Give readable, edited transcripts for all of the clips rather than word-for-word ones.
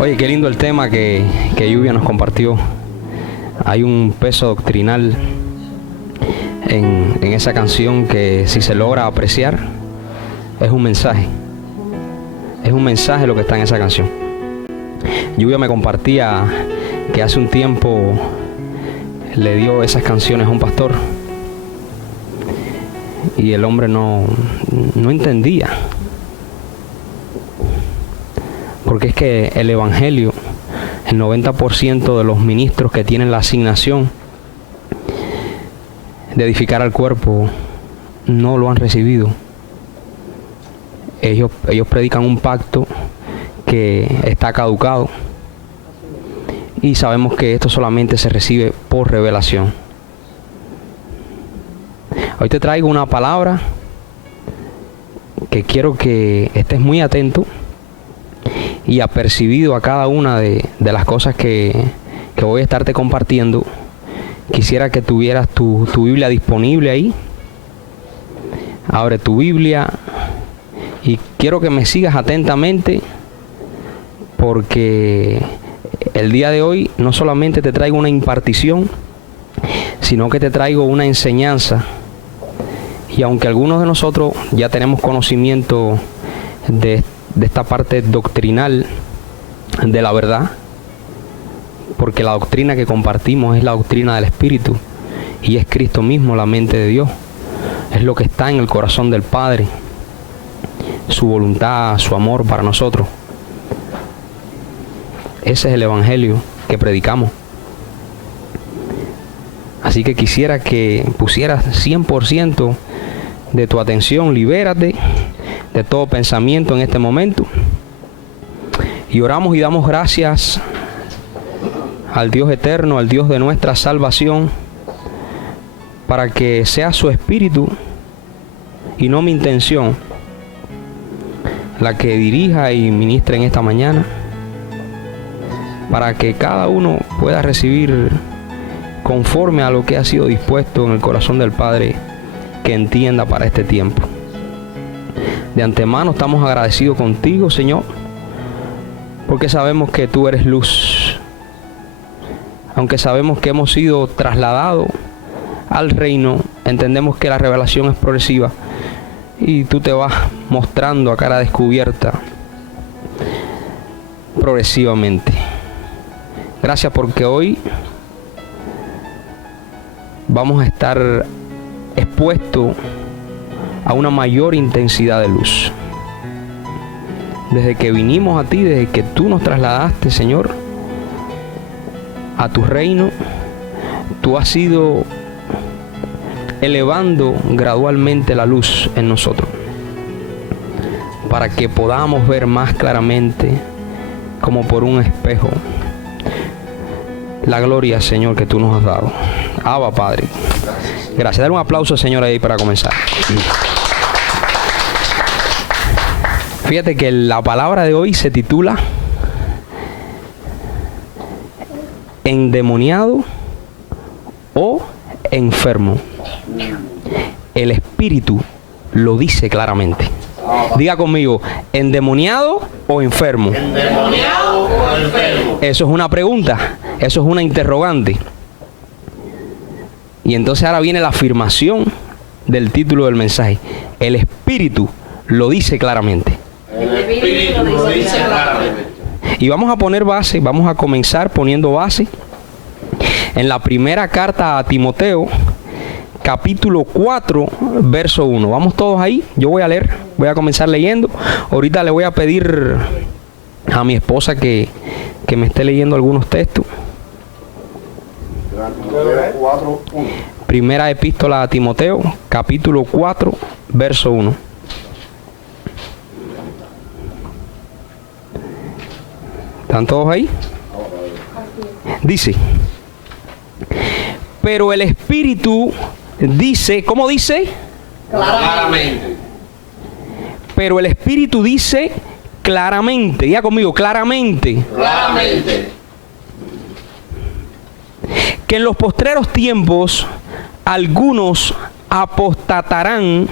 Oye, qué lindo el tema que Lluvia nos compartió. Hay un peso doctrinal en esa canción que, si se logra apreciar, es un mensaje. Es un mensaje lo que está en esa canción. Lluvia me compartía que hace un tiempo le dio esas canciones a un pastor y el hombre no entendía. Porque es que el evangelio, el 90% de los ministros que tienen la asignación de edificar al cuerpo no lo han recibido. Ellos predican un pacto que está caducado y sabemos que esto solamente se recibe por revelación. Hoy te traigo una palabra que quiero que estés muy atento y apercibido a cada una de las cosas que voy a estarte compartiendo. Quisiera que tuvieras tu Biblia disponible ahí. Abre tu Biblia y quiero que me sigas atentamente, porque el día de hoy no solamente te traigo una impartición, sino que te traigo una enseñanza. Y aunque algunos de nosotros ya tenemos conocimiento de esta parte doctrinal de la verdad, porque la doctrina que compartimos es la doctrina del Espíritu y es Cristo mismo, la mente de Dios, es lo que está en el corazón del Padre, su voluntad, su amor para nosotros. Ese es el evangelio que predicamos. Así que quisiera que pusieras 100% de tu atención. Libérate de todo pensamiento en este momento y oramos y damos gracias al Dios eterno, al Dios de nuestra salvación, para que sea su Espíritu y no mi intención la que dirija y ministre en esta mañana, para que cada uno pueda recibir conforme a lo que ha sido dispuesto en el corazón del Padre que entienda para este tiempo. De antemano estamos agradecidos contigo, Señor, porque sabemos que tú eres luz. Aunque sabemos que hemos sido trasladados al reino, entendemos que la revelación es progresiva y tú te vas mostrando a cara descubierta progresivamente. Gracias porque hoy vamos a estar expuestos a una mayor intensidad de luz. Desde que vinimos a ti, desde que tú nos trasladaste, Señor, a tu reino, tú has ido elevando gradualmente la luz en nosotros, para que podamos ver más claramente, como por un espejo, la gloria, Señor, que tú nos has dado. Abba, Padre. Gracias. Dale un aplauso, Señor, ahí para comenzar. Fíjate que la palabra de hoy se titula endemoniado o enfermo. El Espíritu lo dice claramente. Diga conmigo, ¿endemoniado o enfermo? ¿Endemoniado o enfermo? Eso es una pregunta, eso es una interrogante. Y entonces ahora viene la afirmación del título del mensaje. El Espíritu lo dice claramente. El Espíritu lo dice claramente. Y vamos a poner base, vamos a comenzar poniendo base en la primera carta a Timoteo, capítulo 4, verso 1. Vamos todos ahí, yo voy a leer, voy a comenzar leyendo. Ahorita le voy a pedir a mi esposa que me esté leyendo algunos textos. Primera epístola a Timoteo, capítulo 4, verso 1. ¿Están todos ahí? Dice: pero el Espíritu dice, ¿cómo dice? Claramente. Pero el Espíritu dice claramente. Diga conmigo, claramente. Claramente. Que en los postreros tiempos algunos apostatarán,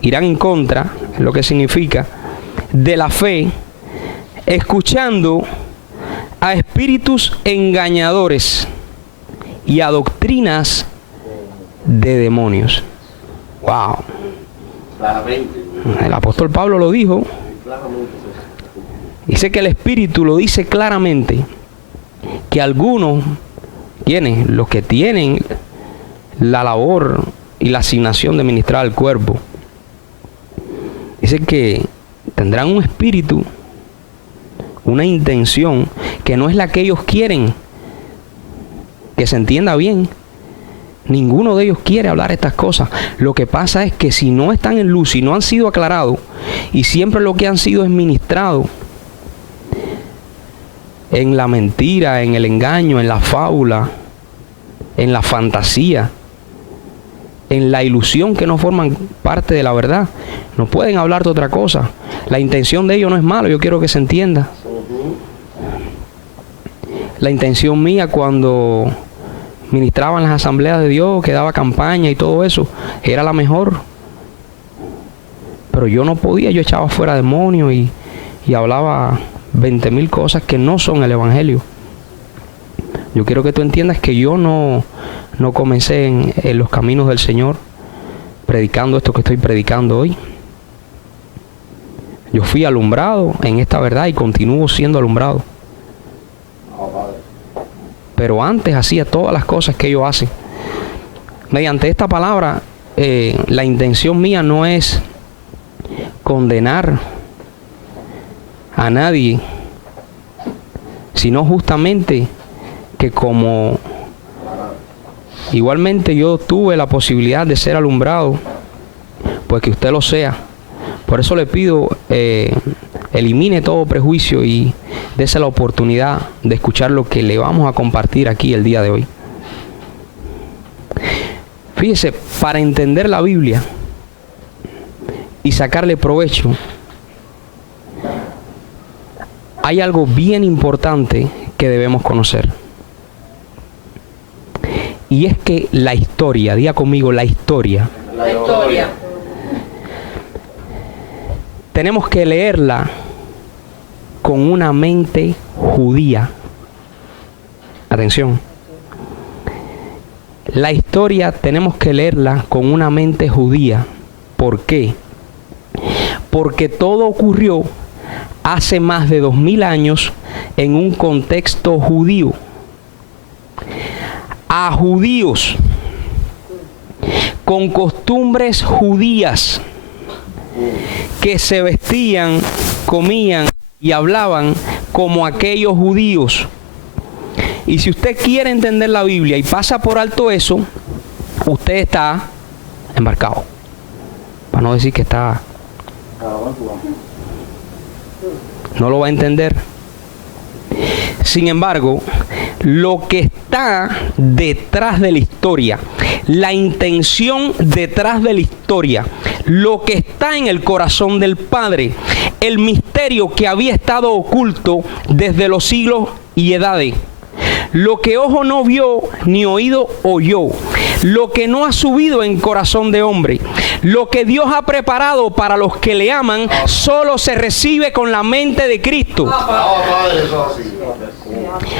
irán en contra, es lo que significa, de la fe, escuchando a espíritus engañadores y a doctrinas de demonios. Wow. El apóstol Pablo lo dijo. Dice que el Espíritu lo dice claramente, que algunos, ¿quiénes? Los que tienen la labor y la asignación de ministrar al cuerpo, dice que tendrán un espíritu, una intención que no es la que ellos quieren. Que se entienda bien, ninguno de ellos quiere hablar estas cosas. Lo que pasa es que si no están en luz, si no han sido aclarados, y siempre lo que han sido es ministrado en la mentira, en el engaño, en la fábula, en la fantasía, en la ilusión, que no forman parte de la verdad, no pueden hablar de otra cosa. La intención de ellos no es malo, yo quiero que se entienda. La intención mía cuando ministraba en las asambleas de Dios, que daba campaña y todo eso, era la mejor. Pero yo no podía, yo echaba fuera demonios y hablaba 20,000 cosas que no son el evangelio. Yo quiero que tú entiendas que yo no comencé en los caminos del Señor predicando esto que estoy predicando hoy. Yo fui alumbrado en esta verdad y continúo siendo alumbrado. Pero antes hacía todas las cosas que ellos hacen. Mediante esta palabra, la intención mía no es condenar a nadie, sino justamente que como igualmente yo tuve la posibilidad de ser alumbrado, pues que usted lo sea. Por eso le pido, elimine todo prejuicio y dése la oportunidad de escuchar lo que le vamos a compartir aquí el día de hoy. Fíjese, para entender la Biblia y sacarle provecho, hay algo bien importante que debemos conocer. Y es que la historia, diga conmigo, la historia. La historia. Tenemos que leerla con una mente judía. Atención. La historia tenemos que leerla con una mente judía. ¿Por qué? Porque todo ocurrió hace más de 2000 años en un contexto judío. A judíos con costumbres judías, que se vestían, comían y hablaban como aquellos judíos. Y si usted quiere entender la Biblia y pasa por alto eso, usted está embarcado. Para no decir que está... no lo va a entender. Sin embargo, lo que está detrás de la historia, la intención detrás de la historia, lo que está en el corazón del Padre, el misterio que había estado oculto desde los siglos y edades, lo que ojo no vio ni oído oyó, lo que no ha subido en corazón de hombre, lo que Dios ha preparado para los que le aman, solo se recibe con la mente de Cristo.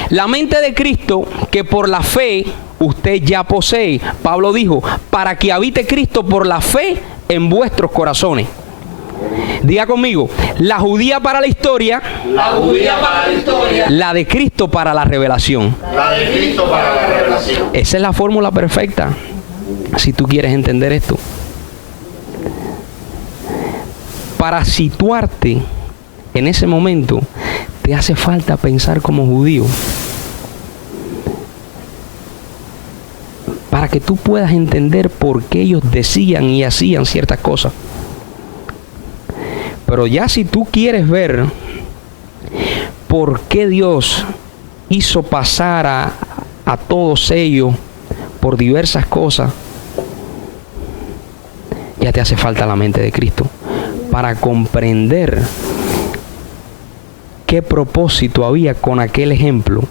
La mente de Cristo que por la fe usted ya posee. Pablo dijo, para que habite Cristo por la fe en vuestros corazones. Diga conmigo, la judía para la historia, La judía para la historia. la de Cristo para la revelación. La de Cristo para la revelación. Esa es la fórmula perfecta, si tú quieres entender esto. Para situarte en ese momento, te hace falta pensar como judío. Para que tú puedas entender por qué ellos decían y hacían ciertas cosas. Pero ya si tú quieres ver por qué Dios hizo pasar a todos ellos por diversas cosas, ya te hace falta la mente de Cristo para comprender qué propósito había con aquel ejemplo.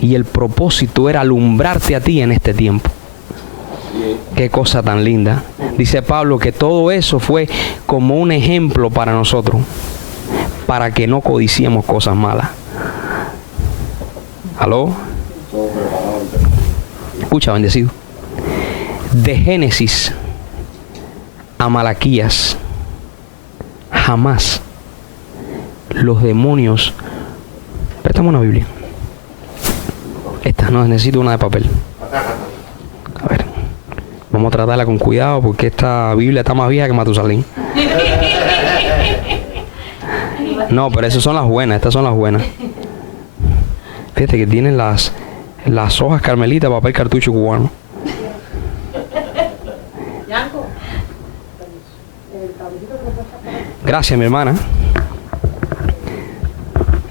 Y el propósito era alumbrarte a ti en este tiempo. Qué cosa tan linda. Dice Pablo que todo eso fue como un ejemplo para nosotros. para que no codiciemos cosas malas. ¿Aló? Escucha, bendecido. De Génesis a Malaquías, jamás los demonios... Préstame una Biblia. Esta, no, necesito una de papel. A ver, vamos a tratarla con cuidado porque esta Biblia está más vieja que Matusalén. No, pero esas son las buenas, estas son las buenas. Fíjate que tienen las hojas carmelitas, papel cartucho cubano. Gracias, mi hermana.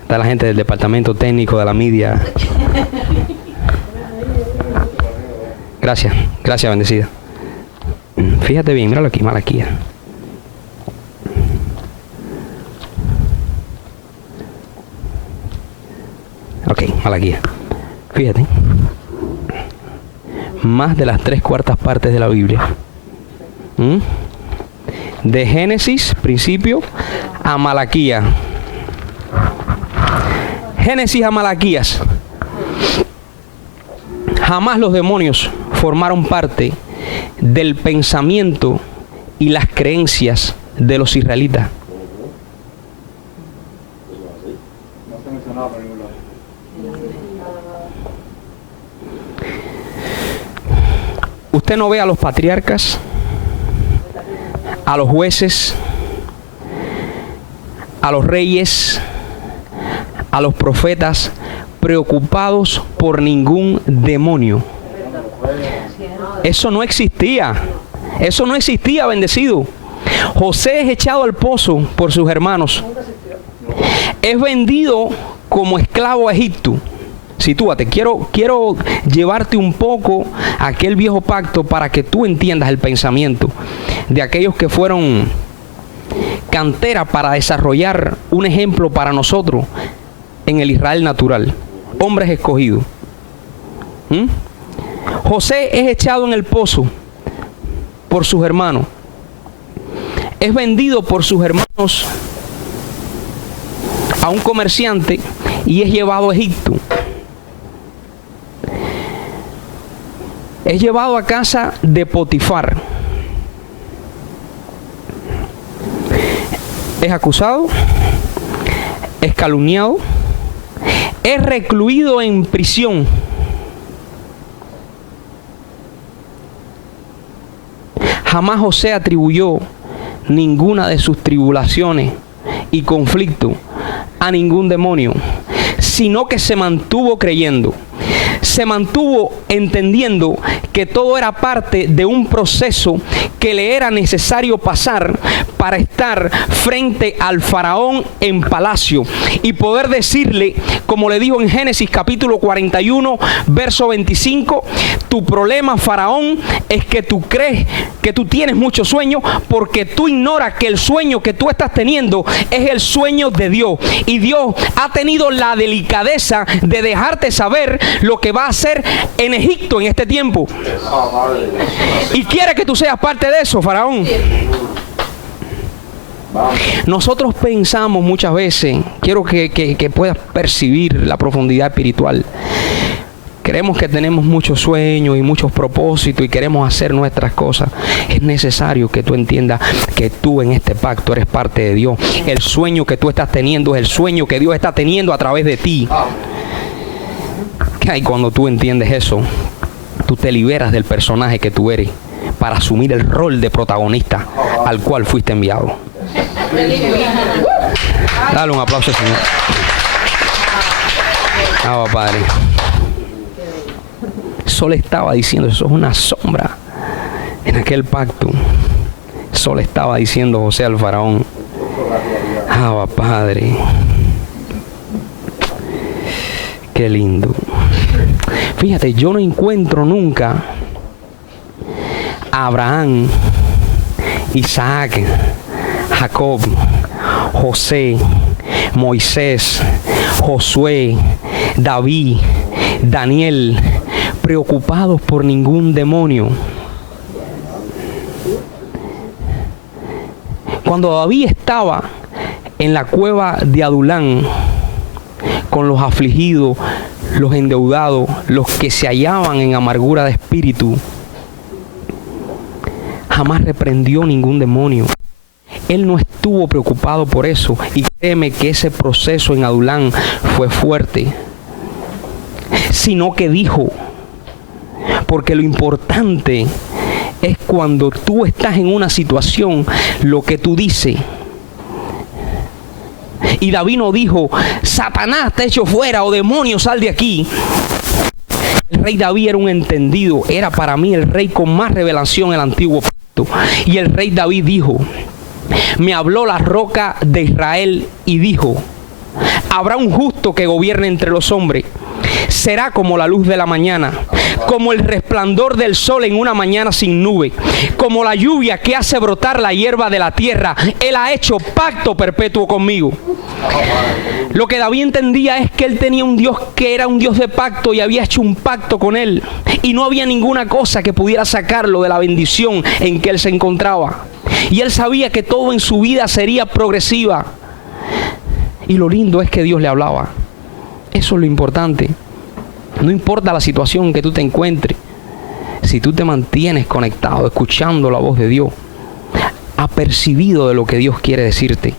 Está la gente del departamento técnico de la media. Gracias, gracias, bendecida. Fíjate bien, míralo aquí, Malaquías. Ok, Malaquías. Fíjate. Más de las 3/4 partes de la Biblia. De Génesis, principio, a Malaquías. Génesis a Malaquías. Jamás los demonios formaron parte del pensamiento y las creencias de los israelitas. Usted no ve a los patriarcas, a los jueces, a los reyes, a los profetas preocupados por ningún demonio. Eso no existía. Eso no existía, bendecido. José es echado al pozo por sus hermanos. Es vendido como esclavo a Egipto. Sitúate, quiero llevarte un poco a aquel viejo pacto para que tú entiendas el pensamiento de aquellos que fueron cantera para desarrollar un ejemplo para nosotros en el Israel natural, hombres escogidos. José es echado en el pozo por sus hermanos, es vendido por sus hermanos a un comerciante y es llevado a Egipto. Es llevado a casa de Potifar. Es acusado, es calumniado, es recluido en prisión. Jamás José atribuyó ninguna de sus tribulaciones y conflictos a ningún demonio, sino que se mantuvo creyendo. Se mantuvo entendiendo que todo era parte de un proceso que le era necesario pasar para estar frente al faraón en palacio y poder decirle, como le dijo en Génesis capítulo 41, verso 25, tu problema, faraón, es que tú crees que tú tienes mucho sueño porque tú ignoras que el sueño que tú estás teniendo es el sueño de Dios. Y Dios ha tenido la delicadeza de dejarte saber lo que va a hacer en Egipto en este tiempo. Y quiere que tú seas parte de eso, faraón. Nosotros pensamos muchas veces, quiero que puedas percibir la profundidad espiritual. Creemos que tenemos muchos sueños y muchos propósitos y queremos hacer nuestras cosas. Es necesario que tú entiendas que tú en este pacto eres parte de Dios. El sueño que tú estás teniendo es el sueño que Dios está teniendo a través de ti. Y cuando tú entiendes eso, tú te liberas del personaje que tú eres para asumir el rol de protagonista al cual fuiste enviado. Dale un aplauso al Señor. Padre. Sol estaba diciendo, eso es una sombra. En aquel pacto, Sol estaba diciendo José al faraón. Padre. Qué lindo. Fíjate, yo no encuentro nunca a Abraham, Isaac, Jacob, José, Moisés, Josué, David, Daniel, preocupados por ningún demonio. Cuando David estaba en la cueva de Adulán, con los afligidos, los endeudados, los que se hallaban en amargura de espíritu, jamás reprendió ningún demonio. Él no estuvo preocupado por eso, y créeme que ese proceso en Adulán fue fuerte, sino que dijo, porque lo importante es cuando tú estás en una situación, lo que tú dices. Y David no dijo, Satanás te echo fuera, o demonio sal de aquí. El rey David era un entendido, era para mí el rey con más revelación en el Antiguo Pacto. Y el rey David dijo, me habló la roca de Israel y dijo, habrá un justo que gobierne entre los hombres. Será como la luz de la mañana, como el resplandor del sol en una mañana sin nube, como la lluvia que hace brotar la hierba de la tierra. Él ha hecho pacto perpetuo conmigo. Lo que David entendía es que él tenía un Dios que era un Dios de pacto y había hecho un pacto con él. Y no había ninguna cosa que pudiera sacarlo de la bendición en que él se encontraba. Y él sabía que todo en su vida sería progresiva. Y lo lindo es que Dios le hablaba. Eso es lo importante. No importa la situación en que tú te encuentres. Si tú te mantienes conectado, escuchando la voz de Dios, apercibido de lo que Dios quiere decirte,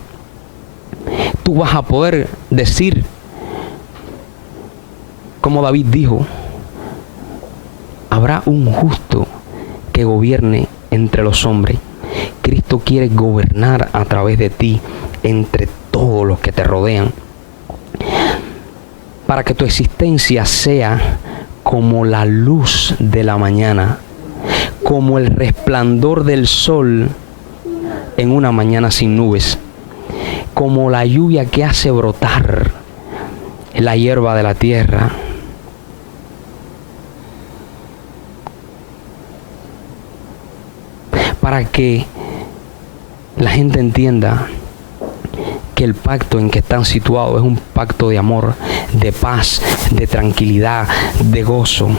tú vas a poder decir, como David dijo, habrá un justo que gobierne entre los hombres. Cristo quiere gobernar a través de ti, entre todos los que te rodean, para que tu existencia sea como la luz de la mañana, como el resplandor del sol en una mañana sin nubes, como la lluvia que hace brotar la hierba de la tierra. Para que la gente entienda que el pacto en que están situados es un pacto de amor, de paz, de tranquilidad, de gozo,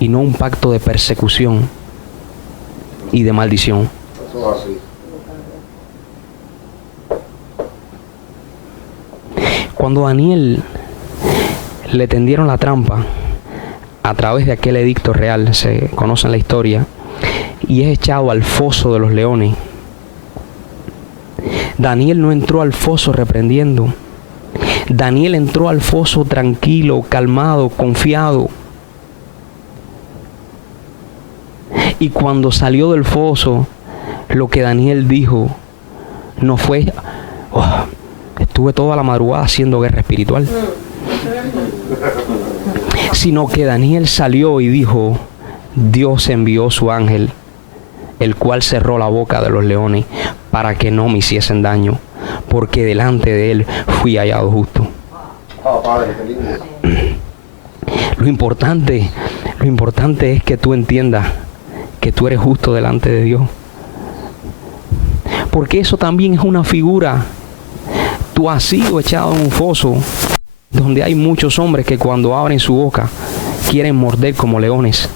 y no un pacto de persecución y de maldición. Cuando a Daniel le tendieron la trampa a través de aquel edicto real, se conoce en la historia, y es echado al foso de los leones, Daniel no entró al foso reprendiendo. Daniel entró al foso tranquilo, calmado, confiado. Y cuando salió del foso, lo que Daniel dijo no fue, estuve toda la madrugada haciendo guerra espiritual, sino que Daniel salió y dijo, Dios envió su ángel, el cual cerró la boca de los leones para que no me hiciesen daño, porque delante de él fui hallado justo. Lo importante es que tú entiendas que tú eres justo delante de Dios, porque eso también es una figura. Tú has sido echado en un foso donde hay muchos hombres que cuando abren su boca quieren morder como leones.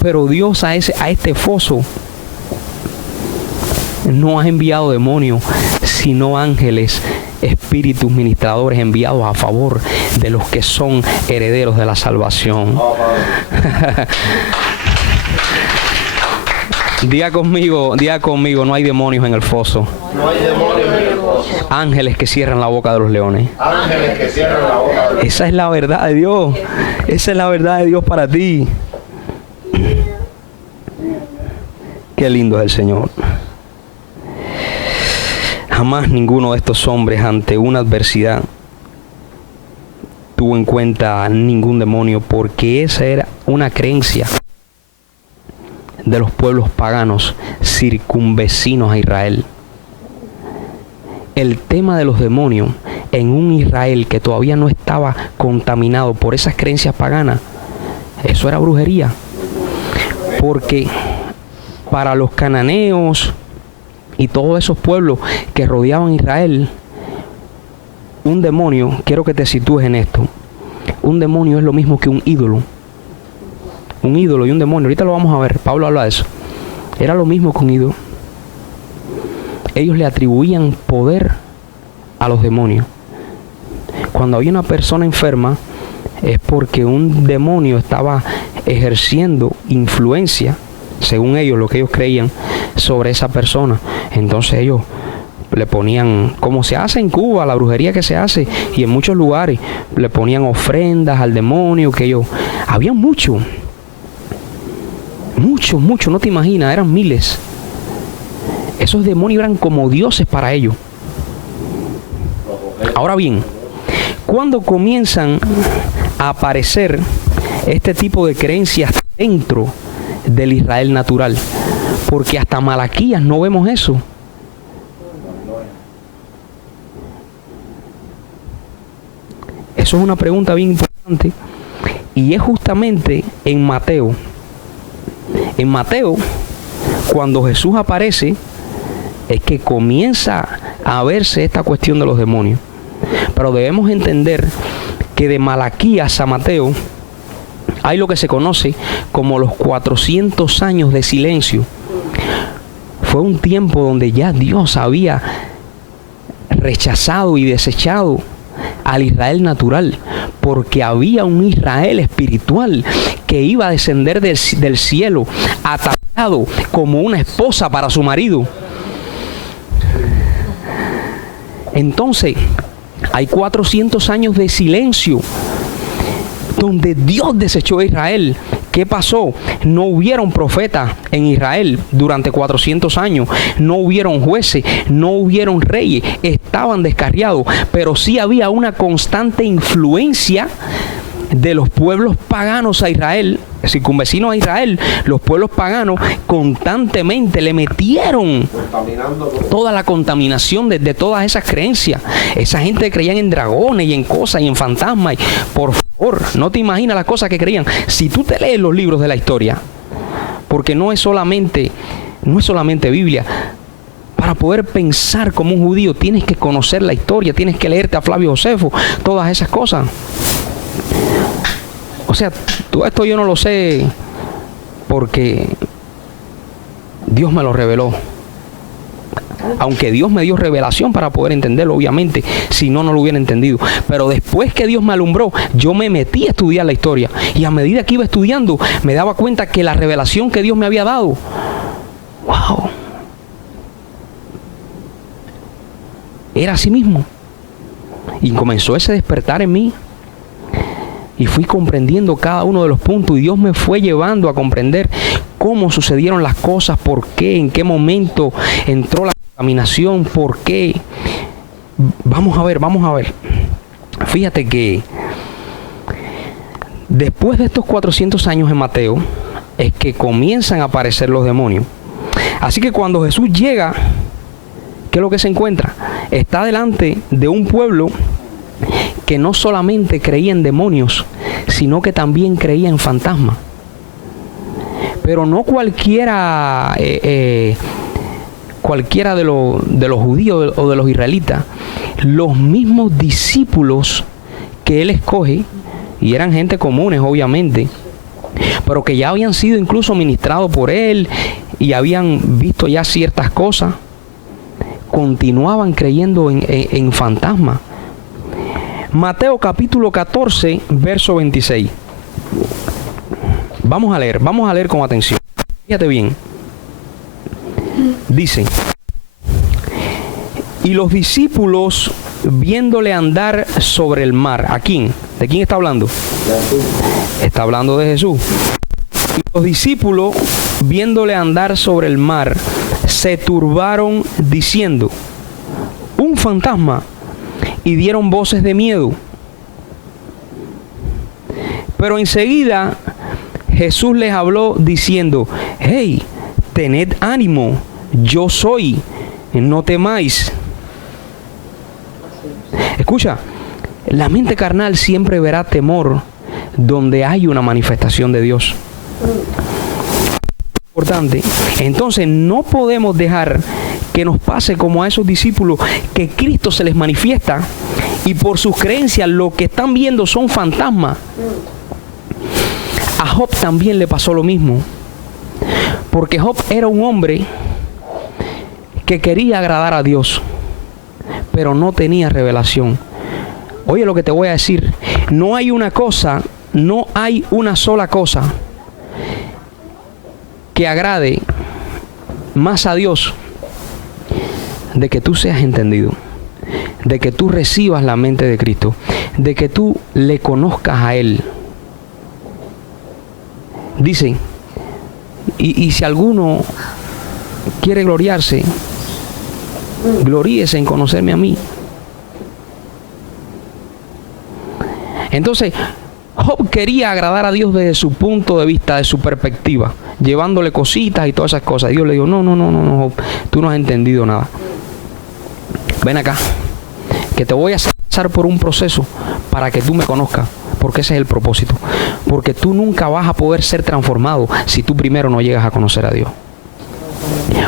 Pero Dios a este foso no ha enviado demonios, sino ángeles, espíritus ministradores enviados a favor de los que son herederos de la salvación. Diga conmigo, no hay demonios en el foso. No hay demonios en el foso. Ángeles que cierran la boca de los leones. Ángeles que cierran la boca de los leones. Esa es la verdad de Dios. Esa es la verdad de Dios para ti. Qué lindo es el Señor. Jamás ninguno de estos hombres ante una adversidad tuvo en cuenta ningún demonio, porque esa era una creencia de los pueblos paganos circunvecinos a Israel. El tema de los demonios en un Israel que todavía no estaba contaminado por esas creencias paganas, eso era brujería. Porque para los cananeos y todos esos pueblos que rodeaban Israel, un demonio, quiero que te sitúes en esto, un demonio es lo mismo que un ídolo. Un ídolo y un demonio, ahorita lo vamos a ver, Pablo habla de eso. Era lo mismo con Ido. Ellos le atribuían poder a los demonios. Cuando había una persona enferma, es porque un demonio estaba ejerciendo influencia, según ellos, lo que ellos creían, sobre esa persona. Entonces ellos le ponían, como se hace en Cuba, la brujería que se hace, y en muchos lugares, le ponían ofrendas al demonio, que ellos, había mucho, no te imaginas, eran miles. Esos demonios eran como dioses para ellos. Ahora bien, cuando comienzan a aparecer este tipo de creencias dentro del Israel natural, porque hasta Malaquías no vemos eso. Eso es una pregunta bien importante, y es justamente en Mateo. En Mateo, cuando Jesús aparece, es que comienza a verse esta cuestión de los demonios. Pero debemos entender que de Malaquías a Mateo hay lo que se conoce como los 400 años de silencio. Fue un tiempo donde ya Dios había rechazado y desechado al Israel natural, porque había un Israel espiritual que iba a descender del cielo, atacado como una esposa para su marido. Entonces, hay 400 años de silencio donde Dios desechó a Israel. ¿Qué pasó? No hubieron profetas en Israel durante 400 años. No hubieron jueces, no hubieron reyes. Estaban descarriados. Pero sí había una constante influencia de los pueblos paganos a Israel, circunvecinos a Israel. Los pueblos paganos constantemente le metieron toda la contaminación de todas esas creencias. Esa gente creía en dragones y en cosas y en fantasmas. Y, por favor, no te imaginas las cosas que creían. Si tú te lees los libros de la historia, porque no es solamente Biblia. Para poder pensar como un judío tienes que conocer la historia, tienes que leerte a Flavio Josefo, todas esas cosas. O sea, todo esto yo no lo sé porque Dios me lo reveló. Aunque Dios me dio revelación para poder entenderlo, obviamente, si no, no lo hubiera entendido. Pero después que Dios me alumbró, yo me metí a estudiar la historia. Y a medida que iba estudiando, me daba cuenta que la revelación que Dios me había dado, ¡wow!, era así mismo. Y comenzó ese despertar en mí. Y fui comprendiendo cada uno de los puntos, y Dios me fue llevando a comprender cómo sucedieron las cosas, por qué, en qué momento entró la contaminación, por qué. Vamos a ver. Fíjate que después de estos 400 años en Mateo, es que comienzan a aparecer los demonios. Así que cuando Jesús llega, ¿qué es lo que se encuentra? Está delante de un pueblo que no solamente creía en demonios, sino que también creía en fantasmas. Pero no cualquiera de los judíos o de los israelitas. Los mismos discípulos que él escoge, y eran gente comunes obviamente, pero que ya habían sido incluso ministrados por él y habían visto ya ciertas cosas, continuaban creyendo en fantasmas. Mateo capítulo 14, verso 26. Vamos a leer con atención. Fíjate bien. Dice: y los discípulos viéndole andar sobre el mar. ¿A quién? ¿De quién está hablando? Está hablando de Jesús. Y los discípulos viéndole andar sobre el mar se turbaron diciendo: un fantasma. Y dieron voces de miedo. Pero enseguida Jesús les habló diciendo: hey, tened ánimo, yo soy, no temáis. Escucha, la mente carnal siempre verá temor donde hay una manifestación de Dios. Importante. Entonces no podemos dejar que nos pase como a esos discípulos, que Cristo se les manifiesta y por sus creencias lo que están viendo son fantasmas. A Job también le pasó lo mismo. Porque Job era un hombre que quería agradar a Dios, pero no tenía revelación. Oye lo que te voy a decir, no hay una sola cosa que agrade más a Dios de que tú seas entendido, de que tú recibas la mente de Cristo, de que tú le conozcas a Él. Dicen, y si alguno quiere gloriarse, gloríese en conocerme a mí. Entonces, Job quería agradar a Dios desde su punto de vista, de su perspectiva, llevándole cositas y todas esas cosas. Dios le dijo, no, Job, tú no has entendido nada. Ven acá, que te voy a pasar por un proceso para que tú me conozcas, porque ese es el propósito. Porque tú nunca vas a poder ser transformado si tú primero no llegas a conocer a Dios.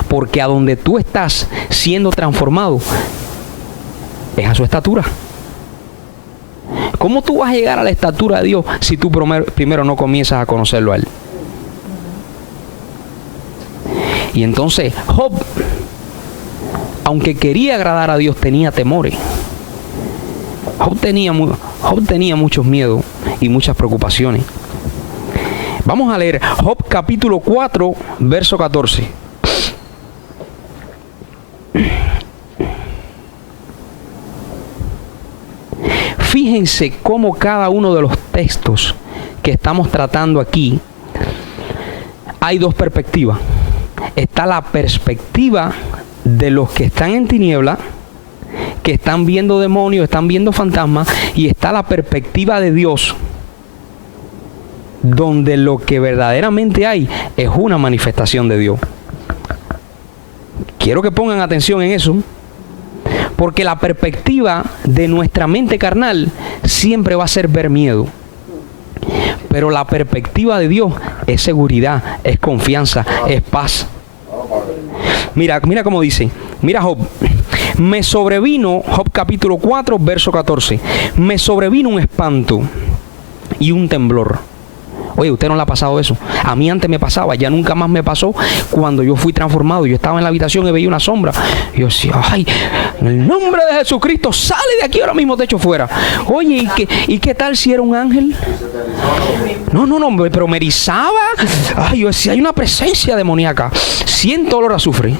Porque a donde tú estás siendo transformado es a su estatura. ¿Cómo tú vas a llegar a la estatura de Dios si tú primero no comienzas a conocerlo a Él? Y entonces Job, aunque quería agradar a Dios, tenía temores. Job tenía muchos miedos y muchas preocupaciones. Vamos a leer Job capítulo 4, verso 14. Fíjense cómo cada uno de los textos que estamos tratando aquí, hay dos perspectivas. Está la perspectiva de los que están en tiniebla, que están viendo demonios, están viendo fantasmas, y está la perspectiva de Dios, donde lo que verdaderamente hay es una manifestación de Dios. Quiero que pongan atención en eso, porque la perspectiva de nuestra mente carnal siempre va a ser ver miedo. Pero la perspectiva de Dios es seguridad, es confianza, es paz. Mira cómo dice. Mira Job. Me sobrevino, Job capítulo 4, verso 14. Me sobrevino un espanto y un temblor. Oye, ¿usted no le ha pasado eso? A mí antes me pasaba, ya nunca más me pasó cuando yo fui transformado. Yo estaba en la habitación y veía una sombra. Y yo decía, ay, en el nombre de Jesucristo, sale de aquí ahora mismo, te echo fuera. Oye, ¿y qué tal si era un ángel? No, pero me erizaba. Ay, yo decía, hay una presencia demoníaca. Siento olor a azufre.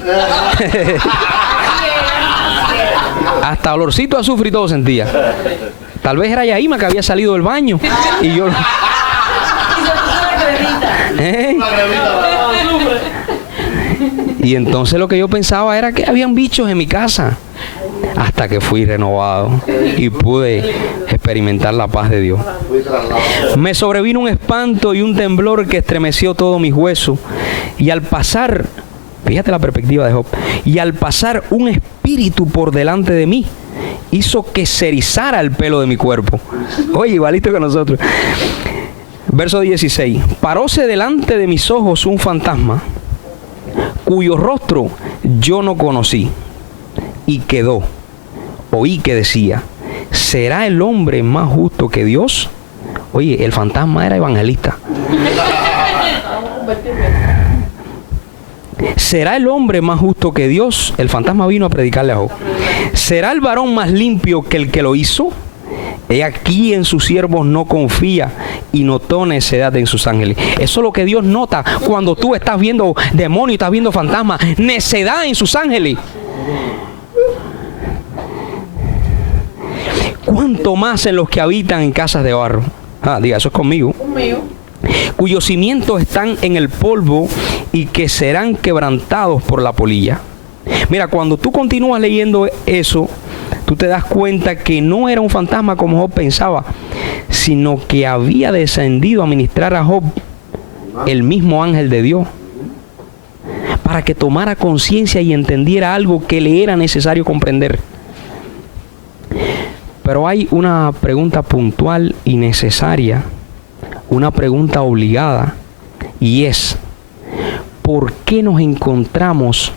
Hasta olorcito a azufre y todo sentía. Tal vez era Yaima que había salido del baño. Y yo... Y entonces lo que yo pensaba era que habían bichos en mi casa, hasta que fui renovado y pude experimentar la paz de Dios. Me sobrevino un espanto y un temblor que estremeció todos mis huesos, y al pasar, fíjate la perspectiva de Job, y al pasar un espíritu por delante de mí, hizo que se erizara el pelo de mi cuerpo. Oye, igualito que nosotros. Verso 16. Paróse delante de mis ojos un fantasma, cuyo rostro yo no conocí, y quedó. Oí que decía, ¿será el hombre más justo que Dios? Oye, el fantasma era evangelista. ¿Será el hombre más justo que Dios? El fantasma vino a predicarle a Job. ¿Será el varón más limpio que el que lo hizo? He aquí en sus siervos no confía, y notó necedad en sus ángeles. Eso es lo que Dios nota cuando tú estás viendo demonios y estás viendo fantasmas. Necedad en sus ángeles. ¿Cuánto más en los que habitan en casas de barro? Diga, eso es conmigo. Cuyos cimientos están en el polvo y que serán quebrantados por la polilla. Mira, cuando tú continúas leyendo eso, tú te das cuenta que no era un fantasma como Job pensaba, sino que había descendido a ministrar a Job el mismo ángel de Dios, para que tomara conciencia y entendiera algo que le era necesario comprender. Pero hay una pregunta puntual y necesaria, una pregunta obligada, y es: ¿por qué nos encontramos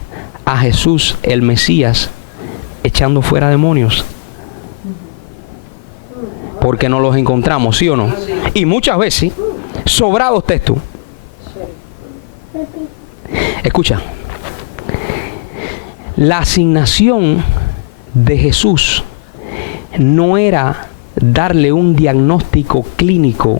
a Jesús el Mesías echando fuera demonios? Porque no los encontramos, ¿sí o no? Y muchas veces, sobrados textos. Escucha, la asignación de Jesús no era darle un diagnóstico clínico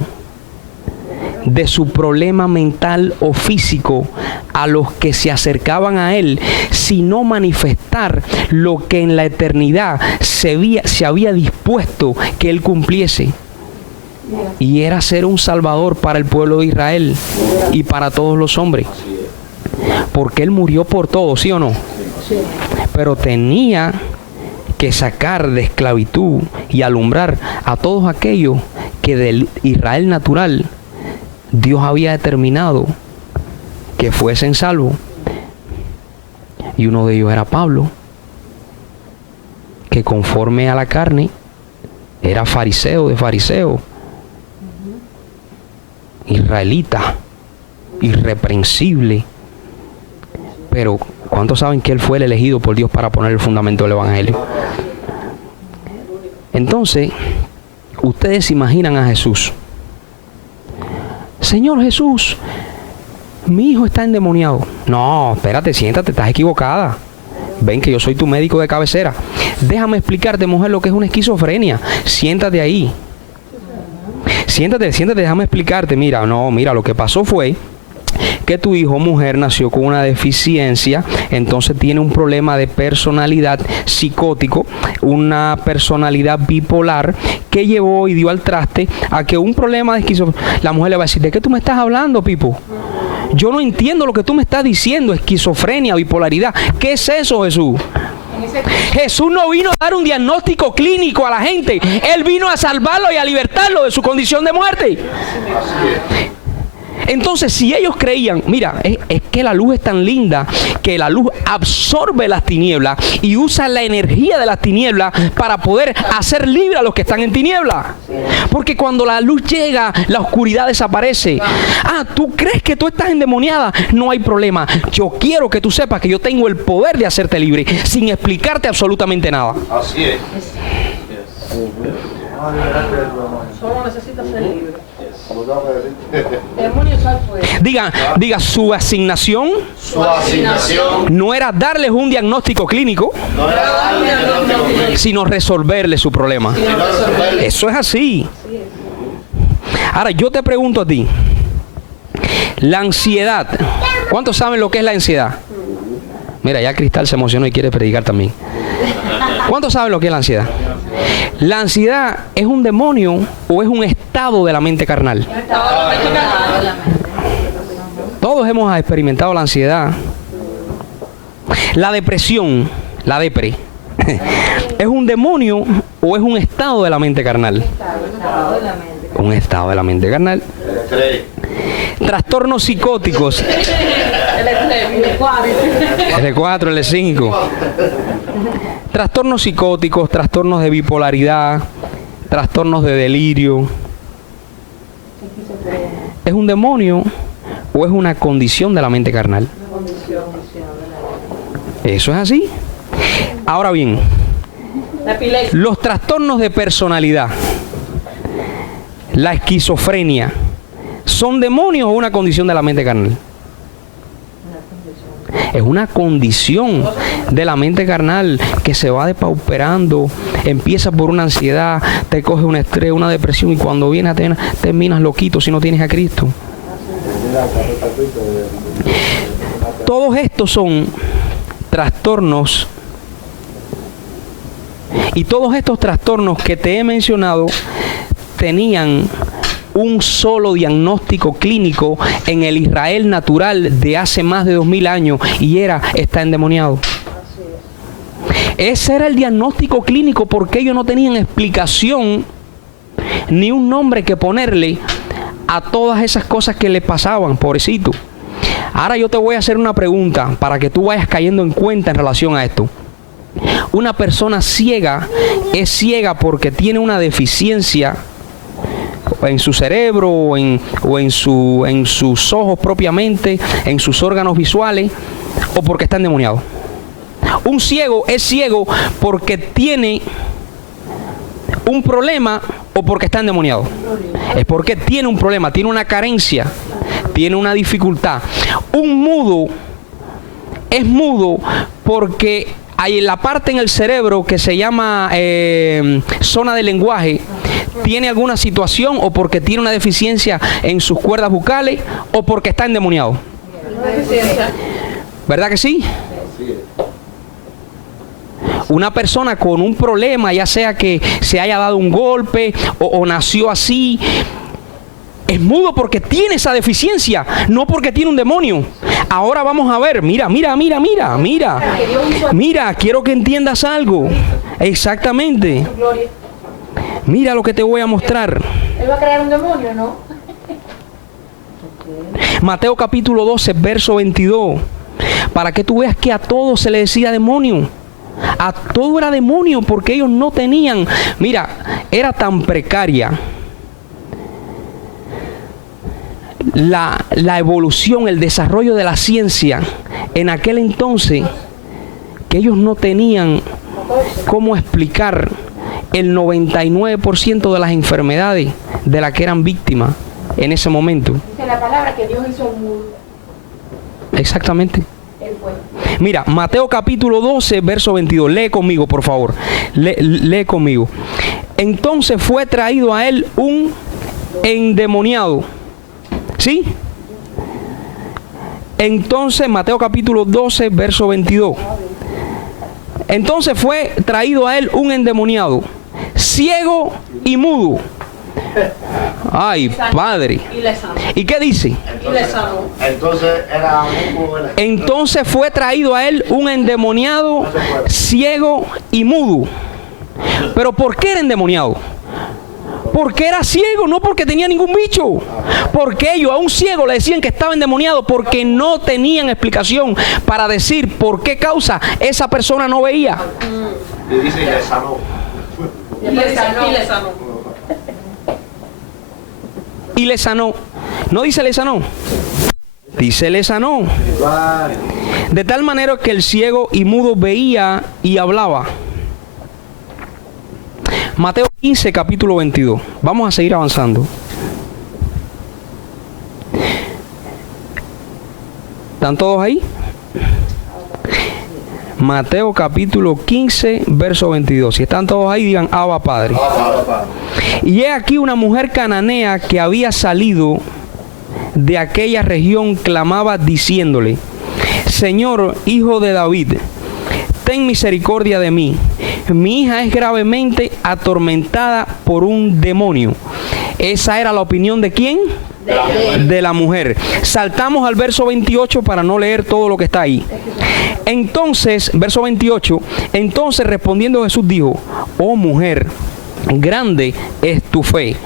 de su problema mental o físico a los que se acercaban a él, sino manifestar lo que en la eternidad se había dispuesto que él cumpliese, y era ser un salvador para el pueblo de Israel y para todos los hombres, porque él murió por todos, ¿sí o no? Pero tenía que sacar de esclavitud y alumbrar a todos aquellos que del Israel natural Dios había determinado que fuesen salvos. Y uno de ellos era Pablo, que conforme a la carne era fariseo de fariseos, israelita, irreprensible. Pero ¿cuántos saben que él fue el elegido por Dios para poner el fundamento del evangelio? Entonces, ustedes se imaginan a Jesús. Señor Jesús, mi hijo está endemoniado. No, espérate, siéntate, estás equivocada. Ven que yo soy tu médico de cabecera. Déjame explicarte, mujer, lo que es una esquizofrenia. Siéntate ahí. Siéntate, déjame explicarte. Mira, lo que pasó fue que tu hijo, mujer, nació con una deficiencia, entonces tiene un problema de personalidad psicótico, una personalidad bipolar, que llevó y dio al traste a que un problema de esquizofrenia. La mujer le va a decir, ¿de qué tú me estás hablando, Pipo? Yo no entiendo lo que tú me estás diciendo, esquizofrenia, bipolaridad. ¿Qué es eso, Jesús? Jesús no vino a dar un diagnóstico clínico a la gente. Él vino a salvarlo y a libertarlo de su condición de muerte. Entonces, si ellos creían, mira, es que la luz es tan linda que la luz absorbe las tinieblas y usa la energía de las tinieblas para poder hacer libre a los que están en tinieblas. Porque cuando la luz llega, la oscuridad desaparece. Ah, ¿tú crees que tú estás endemoniada? No hay problema. Yo quiero que tú sepas que yo tengo el poder de hacerte libre sin explicarte absolutamente nada. Así es. Solo necesitas ser libre. Diga, su asignación no era darles un diagnóstico clínico, sino resolverles su problema. Eso es así. Ahora, yo te pregunto a ti, la ansiedad, ¿cuántos saben lo que es la ansiedad? Mira, ya Cristal se emocionó y quiere predicar también. ¿Cuántos saben lo que es la ansiedad? ¿La ansiedad es un demonio o es un estado de la mente carnal? Todos hemos experimentado la ansiedad. La depresión, la depre, ¿es un demonio o es un estado de la mente carnal? Un estado de la mente carnal. Trastornos psicóticos. L4, L5. Trastornos psicóticos, trastornos de bipolaridad, trastornos de delirio. ¿Es un demonio o es una condición de la mente carnal? Eso es así. Ahora bien, los trastornos de personalidad, la esquizofrenia, ¿son demonios o una condición de la mente carnal? Es una condición de la mente carnal que se va depauperando. Empieza por una ansiedad, te coge un estrés, una depresión, y cuando vienes terminas loquito si no tienes a Cristo. Todos estos son trastornos, y todos estos trastornos que te he mencionado tenían un solo diagnóstico clínico en el Israel natural de hace más de 2000 años, y está endemoniado. Ese era el diagnóstico clínico, porque ellos no tenían explicación ni un nombre que ponerle a todas esas cosas que le pasaban, pobrecito. Ahora yo te voy a hacer una pregunta para que tú vayas cayendo en cuenta en relación a esto. Una persona ciega es ciega porque tiene una deficiencia en su cerebro o en sus ojos propiamente, en sus órganos visuales, o porque está endemoniado. Un ciego es ciego porque tiene un problema o porque está endemoniado. Es porque tiene un problema, tiene una carencia, tiene una dificultad. Un mudo es mudo porque hay en la parte en el cerebro que se llama zona de lenguaje, tiene alguna situación, o porque tiene una deficiencia en sus cuerdas vocales, o porque está endemoniado. ¿Verdad que sí? Una persona con un problema, ya sea que se haya dado un golpe o nació así, es mudo porque tiene esa deficiencia, no porque tiene un demonio. Ahora vamos a ver, mira, quiero que entiendas algo. Exactamente. Mira lo que te voy a mostrar. Él va a crear un demonio, ¿no? Mateo capítulo 12, verso 22. Para que tú veas que a todos se le decía demonio. A todo era demonio porque ellos no tenían. Mira, era tan precaria la evolución, el desarrollo de la ciencia en aquel entonces, que ellos no tenían cómo explicar el 99% de las enfermedades de las que eran víctimas en ese momento. Dice la palabra que Dios hizo un mudo. Exactamente. Él fue. Mira, Mateo capítulo 12, verso 22. Lee conmigo, por favor. Lee conmigo. Entonces fue traído a él un endemoniado. ¿Sí? Entonces, Mateo capítulo 12, verso 22. Entonces fue traído a él un endemoniado, ciego y mudo. Ay, Padre. Y le sanó. ¿Y qué dice? Y le sanó. Entonces era muy buena. Entonces fue traído a él un endemoniado, ciego y mudo. ¿Pero por qué era endemoniado? Porque era ciego, no porque tenía ningún bicho. Porque ellos a un ciego le decían que estaba endemoniado porque no tenían explicación para decir por qué causa esa persona no veía. Y dice que le sanó. Y le sanó. Y le sanó. Y le sanó. ¿No dice le sanó? Dice le sanó. De tal manera que el ciego y mudo veía y hablaba. Mateo 15, capítulo 22. Vamos a seguir avanzando. ¿Están todos ahí? Mateo capítulo 15, verso 22. Si están todos ahí, digan Abba Padre. Y he aquí una mujer cananea que había salido de aquella región, clamaba diciéndole: Señor, hijo de David, ten misericordia de mí. Mi hija es gravemente atormentada por un demonio. Esa era la opinión ¿de quién? De la mujer. Saltamos al verso 28 para no leer todo lo que está ahí. Entonces, verso 28, entonces respondiendo Jesús dijo: oh mujer, grande es tu fe,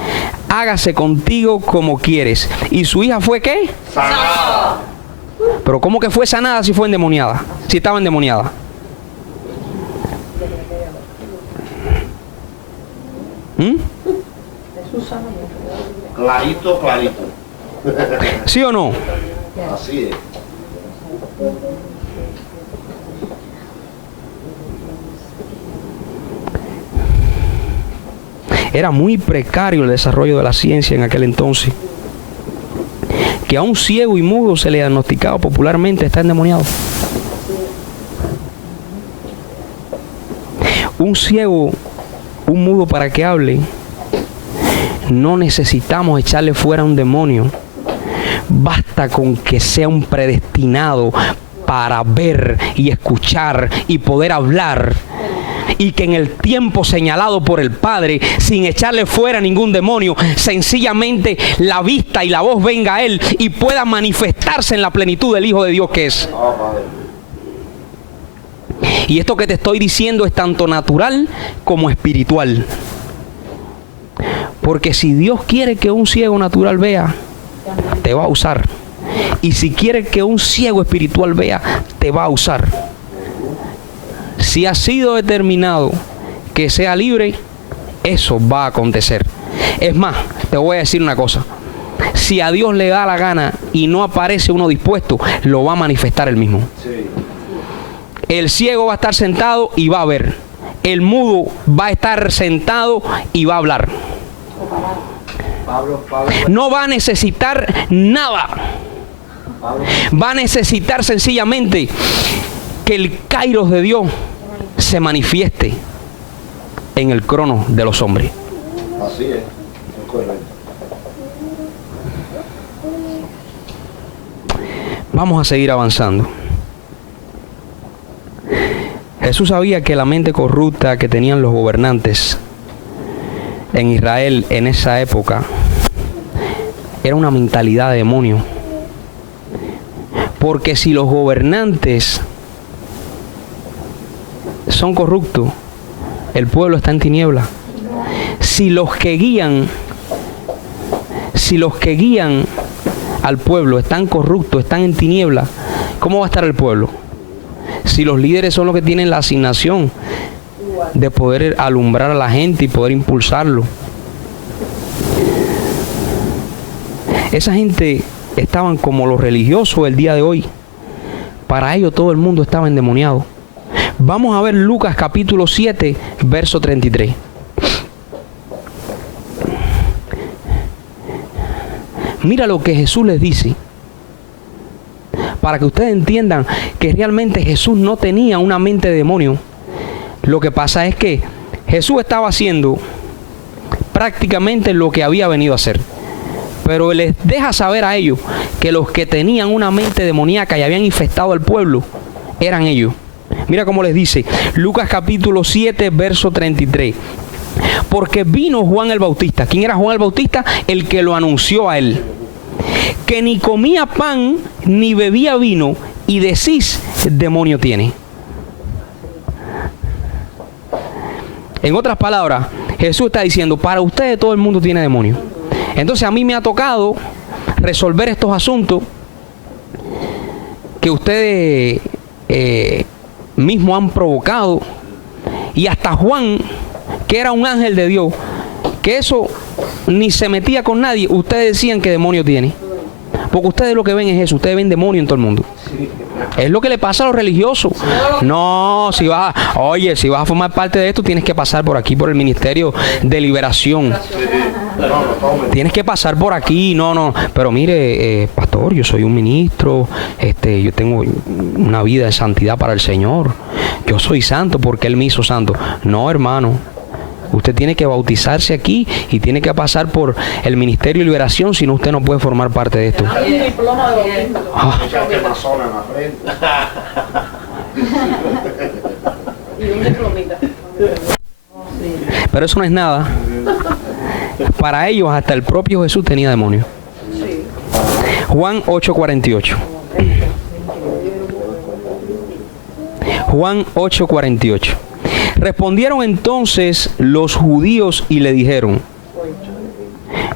hágase contigo como quieres. ¿Y su hija fue qué? Sanada. Pero ¿cómo que fue sanada si fue endemoniada? Si estaba endemoniada. Clarito, clarito. ¿Sí o no? Así es. Era muy precario el desarrollo de la ciencia en aquel entonces, que a un ciego y mudo se le diagnosticaba popularmente está endemoniado. Un ciego, un mudo, para que hable, no necesitamos echarle fuera un demonio. Basta con que sea un predestinado para ver y escuchar y poder hablar, y que en el tiempo señalado por el Padre, sin echarle fuera ningún demonio, sencillamente la vista y la voz venga a él y pueda manifestarse en la plenitud del Hijo de Dios que es. Y esto que te estoy diciendo es tanto natural como espiritual. Porque si Dios quiere que un ciego natural vea, te va a usar. Y si quiere que un ciego espiritual vea, te va a usar. Si ha sido determinado que sea libre, eso va a acontecer. Es más, te voy a decir una cosa. Si a Dios le da la gana y no aparece uno dispuesto, lo va a manifestar él mismo. Sí. El ciego va a estar sentado y va a ver. El mudo va a estar sentado y va a hablar. No va a necesitar nada. Va a necesitar sencillamente que el kairos de Dios se manifieste en el crono de los hombres. Así es correcto. Vamos a seguir avanzando. Jesús sabía que la mente corrupta que tenían los gobernantes en Israel en esa época era una mentalidad de demonio. Porque si los gobernantes son corruptos, el pueblo está en tinieblas. Si los que guían al pueblo están corruptos, están en tinieblas, ¿cómo va a estar el pueblo? Si los líderes son los que tienen la asignación de poder alumbrar a la gente y poder impulsarlo. Esa gente estaban como los religiosos del día de hoy. Para ellos todo el mundo estaba endemoniado. Vamos a ver Lucas capítulo 7, verso 33. Mira lo que Jesús les dice, para que ustedes entiendan que realmente Jesús no tenía una mente de demonio. Lo que pasa es que Jesús estaba haciendo prácticamente lo que había venido a hacer, pero les deja saber a ellos que los que tenían una mente demoníaca y habían infectado al pueblo eran ellos. Mira cómo les dice Lucas capítulo 7, verso 33. Porque vino Juan el Bautista. ¿Quién era Juan el Bautista? El que lo anunció a él, que ni comía pan ni bebía vino, y decís, demonio tiene. En otras palabras, Jesús está diciendo, para ustedes todo el mundo tiene demonio. Entonces a mí me ha tocado resolver estos asuntos que ustedes mismos han provocado. Y hasta Juan, que era un ángel de Dios, que eso ni se metía con nadie, ustedes decían que demonio tiene. Porque ustedes lo que ven es eso, ustedes ven demonio en todo el mundo. Es lo que le pasa a los religiosos. No, si vas a formar parte de esto, tienes que pasar por aquí, por el Ministerio de Liberación. Tienes que pasar por aquí. No. Pero mire, pastor, yo soy un ministro, yo tengo una vida de santidad para el Señor. Yo soy santo porque Él me hizo santo. No, hermano. Usted tiene que bautizarse aquí y tiene que pasar por el Ministerio de Liberación, si no usted no puede formar parte de esto. Hay un diploma de bautismo. Echarte mazona en la frente. Y un diplomita. Pero eso no es nada. Para ellos hasta el propio Jesús tenía demonio. Juan 8:48. Juan 8:48. Respondieron entonces los judíos y le dijeron,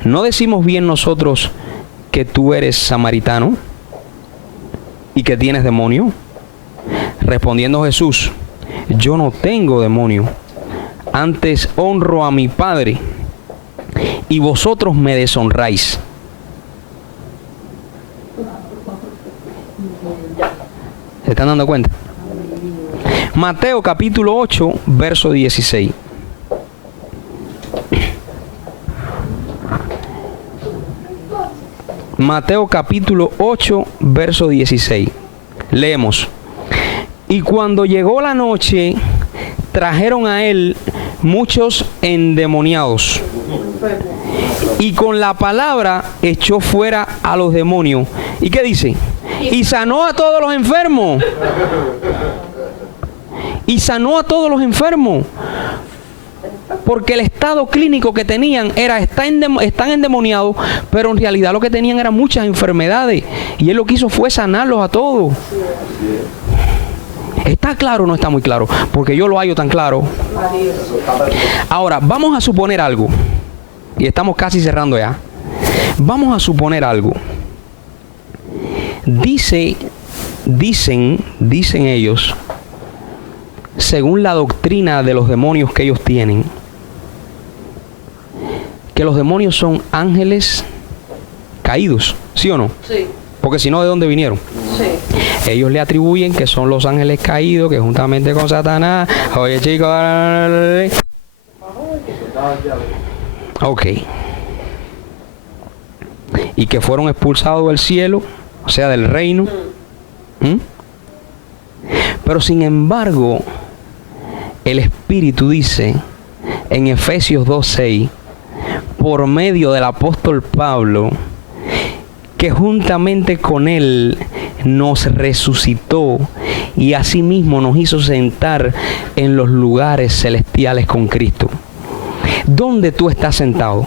¿no decimos bien nosotros que tú eres samaritano y que tienes demonio? Respondiendo Jesús, yo no tengo demonio, antes honro a mi Padre y vosotros me deshonráis. ¿Se están dando cuenta? Mateo capítulo 8, verso 16. Mateo capítulo 8, verso 16. Leemos. Y cuando llegó la noche, trajeron a él muchos endemoniados, y con la palabra echó fuera a los demonios. ¿Y qué dice? Y sanó a todos los enfermos. Y sanó a todos los enfermos. Porque el estado clínico que tenían era están endemoniados, pero en realidad lo que tenían eran muchas enfermedades. Y él lo que hizo fue sanarlos a todos. ¿Está claro o no está muy claro? Porque yo lo hallo tan claro. Ahora, vamos a suponer algo. Y estamos casi cerrando ya. Vamos a suponer algo. Dicen ellos, según la doctrina de los demonios que ellos tienen, que los demonios son ángeles caídos, ¿sí o no? Sí. Porque si no, ¿de dónde vinieron? Sí. Ellos le atribuyen que son los ángeles caídos, que juntamente con Satanás. Oye, chicos. Ok. y que fueron expulsados del cielo, o sea, del reino. Pero sin embargo, el Espíritu dice en Efesios 2:6, por medio del apóstol Pablo, que juntamente con él nos resucitó y asimismo nos hizo sentar en los lugares celestiales con Cristo. ¿Dónde tú estás sentado?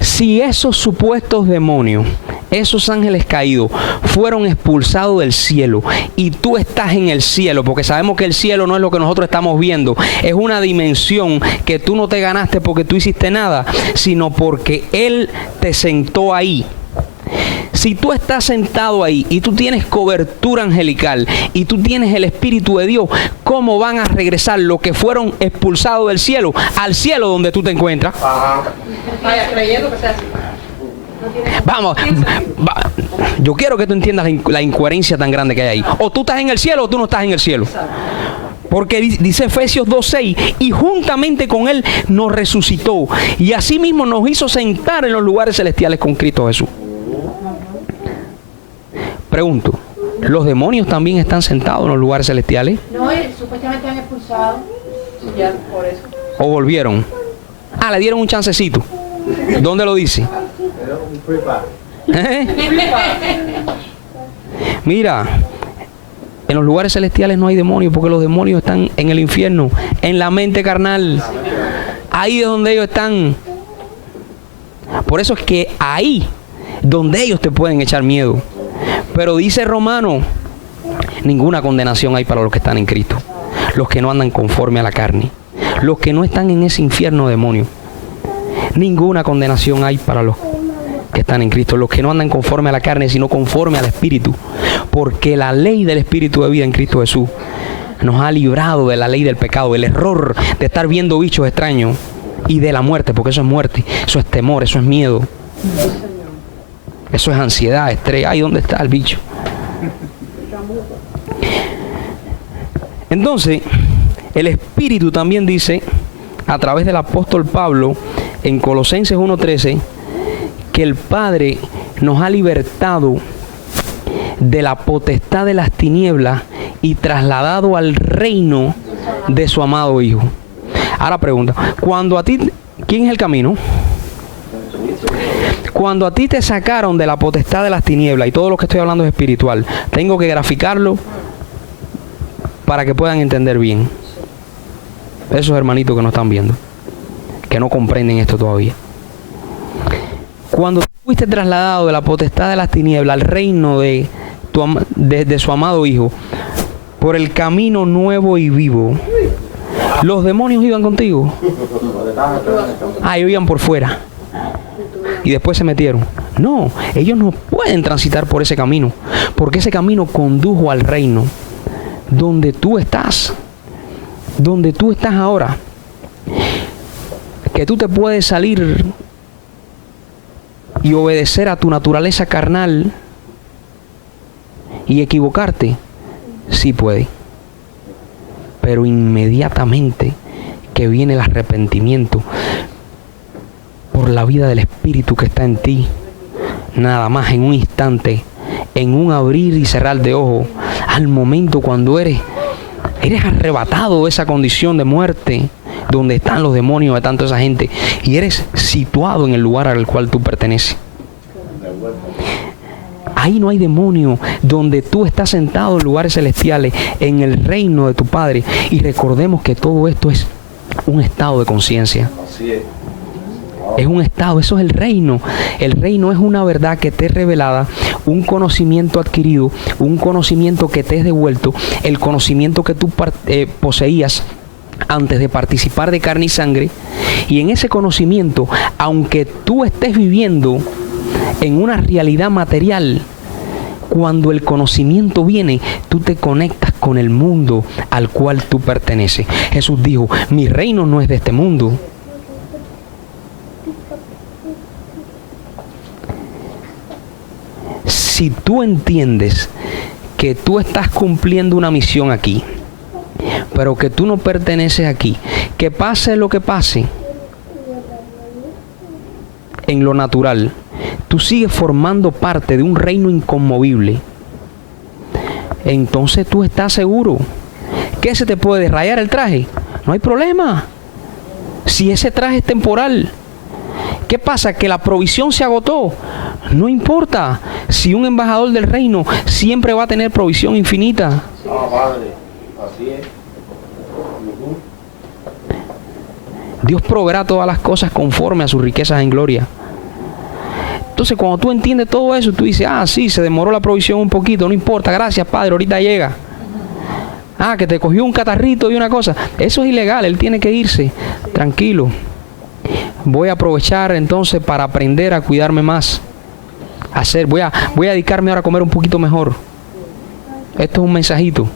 Si esos supuestos demonios, esos ángeles caídos, fueron expulsados del cielo y tú estás en el cielo, porque sabemos que el cielo no es lo que nosotros estamos viendo, es una dimensión que tú no te ganaste porque tú hiciste nada, sino porque Él te sentó ahí. Si tú estás sentado ahí y tú tienes cobertura angelical y tú tienes el Espíritu de Dios, ¿cómo van a regresar los que fueron expulsados del cielo al cielo donde tú te encuentras? Vaya, creyendo que sea así. Vamos, yo quiero que tú entiendas la incoherencia tan grande que hay ahí. O tú estás en el cielo o tú no estás en el cielo. Porque dice Efesios 2:6, y juntamente con Él nos resucitó y asimismo nos hizo sentar en los lugares celestiales con Cristo Jesús. Pregunto, ¿los demonios también están sentados en los lugares celestiales? No, supuestamente han expulsado. Ya, por eso. ¿O volvieron? Le dieron un chancecito. ¿Dónde lo dice? Mira, en los lugares celestiales no hay demonios, porque los demonios están en el infierno, en la mente carnal. Ahí es donde ellos están. Por eso es que ahí, donde ellos te pueden echar miedo. Pero dice Romano, ninguna condenación hay para los que están en Cristo, los que no andan conforme a la carne, los que no están en ese infierno demonio. Ninguna condenación hay para los que están en Cristo, los que no andan conforme a la carne, sino conforme al Espíritu, porque la ley del Espíritu de vida en Cristo Jesús nos ha librado de la ley del pecado, del error de estar viendo bichos extraños y de la muerte, porque eso es muerte, eso es temor, eso es miedo. Eso es ansiedad, estrés. Ay, ¿dónde está el bicho? Entonces, el Espíritu también dice, a través del apóstol Pablo, en Colosenses 1:13, que el Padre nos ha libertado de la potestad de las tinieblas y trasladado al reino de su amado Hijo. Ahora pregunta, cuando a ti, ¿quién es el camino? Cuando a ti te sacaron de la potestad de las tinieblas, y todo lo que estoy hablando es espiritual, tengo que graficarlo para que puedan entender bien. Esos hermanitos que no están viendo, que no comprenden esto todavía. Cuando fuiste trasladado de la potestad de las tinieblas al reino de su amado Hijo, por el camino nuevo y vivo, ¿los demonios iban contigo? Ellos iban por fuera. Y después se metieron. No, ellos no pueden transitar por ese camino, porque ese camino condujo al reino donde tú estás ahora. Que tú te puedes salir y obedecer a tu naturaleza carnal y equivocarte, sí puede, pero inmediatamente que viene el arrepentimiento por la vida del Espíritu que está en ti, nada más en un instante, en un abrir y cerrar de ojos, al momento cuando eres arrebatado de esa condición de muerte, donde están los demonios de tanta esa gente, y eres situado en el lugar al cual tú perteneces. Ahí no hay demonio, donde tú estás sentado en lugares celestiales, en el reino de tu Padre. Y recordemos que todo esto es un estado de conciencia. Así es. Es un estado, eso es el reino. El reino es una verdad que te es revelada, un conocimiento adquirido, un conocimiento que te es devuelto, el conocimiento que tú poseías antes de participar de carne y sangre. Y en ese conocimiento, aunque tú estés viviendo en una realidad material, cuando el conocimiento viene, tú te conectas con el mundo al cual tú perteneces. Jesús dijo, mi reino no es de este mundo. Si tú entiendes que tú estás cumpliendo una misión aquí, pero que tú no perteneces aquí, que pase lo que pase en lo natural, tú sigues formando parte de un reino inconmovible, entonces tú estás seguro. ¿Qué se te puede rayar el traje? No hay problema. Si ese traje es temporal. ¿Qué pasa? Que la provisión se agotó. No importa. Si un embajador del reino siempre va a tener provisión infinita. Ah, padre, así es. Dios proveerá todas las cosas conforme a sus riquezas en gloria. Entonces, cuando tú entiendes todo eso, tú dices, ah, sí, se demoró la provisión un poquito, no importa, gracias, Padre, ahorita llega. Ah, que te cogió un catarrito y una cosa. Eso es ilegal, él tiene que irse. Tranquilo. Voy a aprovechar entonces para aprender a cuidarme más. Voy a dedicarme ahora a comer un poquito mejor. Esto es un mensajito.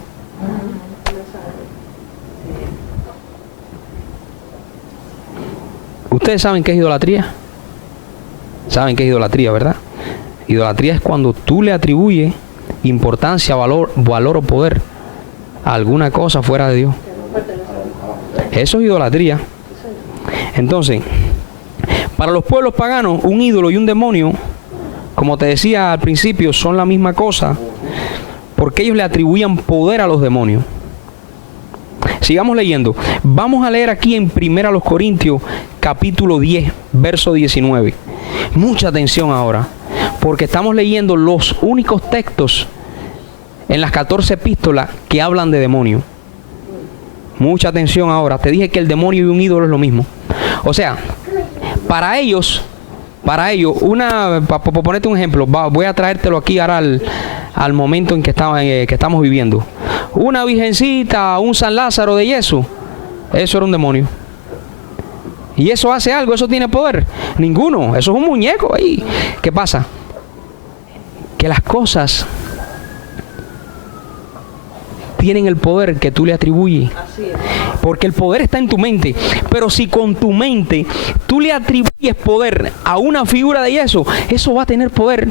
¿Ustedes saben qué es idolatría? Saben qué es idolatría, ¿verdad? Idolatría es cuando tú le atribuyes importancia, valor o poder a alguna cosa fuera de Dios. Eso es idolatría. Entonces, para los pueblos paganos, un ídolo y un demonio, como te decía al principio, son la misma cosa, porque ellos le atribuían poder a los demonios. Sigamos leyendo. Vamos a leer aquí en 1 Corintios, capítulo 10, verso 19. Mucha atención ahora, porque estamos leyendo los únicos textos en las 14 epístolas que hablan de demonio. Mucha atención ahora. Te dije que el demonio y un ídolo es lo mismo. O sea, para ellos, por ponerte un ejemplo, voy a traértelo aquí ahora al momento en que estamos viviendo. Una virgencita, un San Lázaro de yeso, eso era un demonio. ¿Y eso hace algo? ¿Eso tiene poder? Ninguno. Eso es un muñeco ahí. ¿Qué pasa? Que las cosas tienen el poder que tú le atribuyes. Porque el poder está en tu mente. Pero si con tu mente tú le atribuyes poder a una figura de yeso, eso va a tener poder.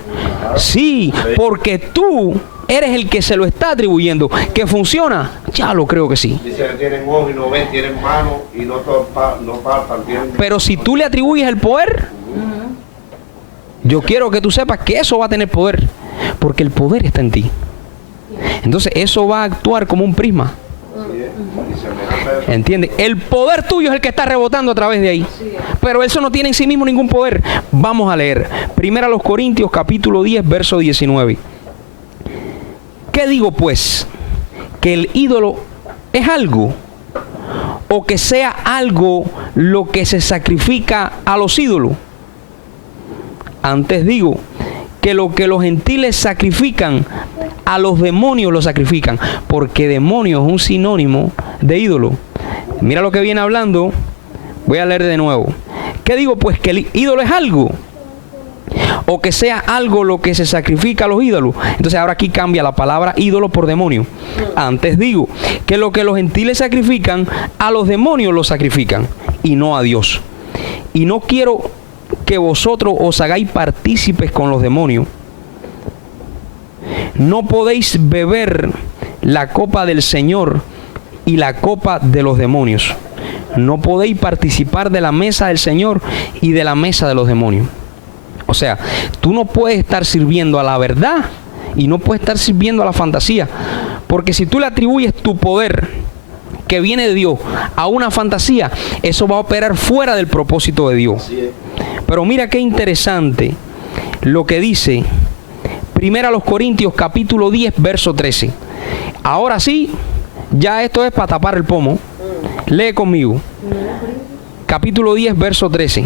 Sí, porque tú eres el que se lo está atribuyendo. ¿Que funciona? Ya lo creo que sí. Dice que tienen ojos y no ven, tienen manos y no palpan. Pero si tú le atribuyes el poder, yo quiero que tú sepas que eso va a tener poder. Porque el poder está en ti. Entonces eso va a actuar como un prisma. ¿Entiendes? El poder tuyo es el que está rebotando a través de ahí. Pero eso no tiene en sí mismo ningún poder. Vamos a leer 1 Corintios capítulo 10, verso 19. ¿Qué digo pues? ¿Que el ídolo es algo? ¿O que sea algo lo que se sacrifica a los ídolos? Antes digo que lo que los gentiles sacrifican, a los demonios lo sacrifican, porque demonio es un sinónimo de ídolo. Mira lo que viene hablando. Voy a leer de nuevo. ¿Qué digo pues? ¿Que el ídolo es algo? ¿O que sea algo lo que se sacrifica a los ídolos? Entonces ahora aquí cambia la palabra ídolo por demonio. Antes digo que lo que los gentiles sacrifican, a los demonios lo sacrifican, y no a Dios. Y no quiero que vosotros os hagáis partícipes con los demonios. No podéis beber la copa del Señor y la copa de los demonios. No podéis participar de la mesa del Señor y de la mesa de los demonios. O sea, tú no puedes estar sirviendo a la verdad y no puedes estar sirviendo a la fantasía. Porque si tú le atribuyes tu poder que viene de Dios a una fantasía, eso va a operar fuera del propósito de Dios. Pero mira qué interesante lo que dice 1 Corintios capítulo 10, verso 13. Ahora sí, ya esto es para tapar el pomo. Lee conmigo. Capítulo 10, verso 13.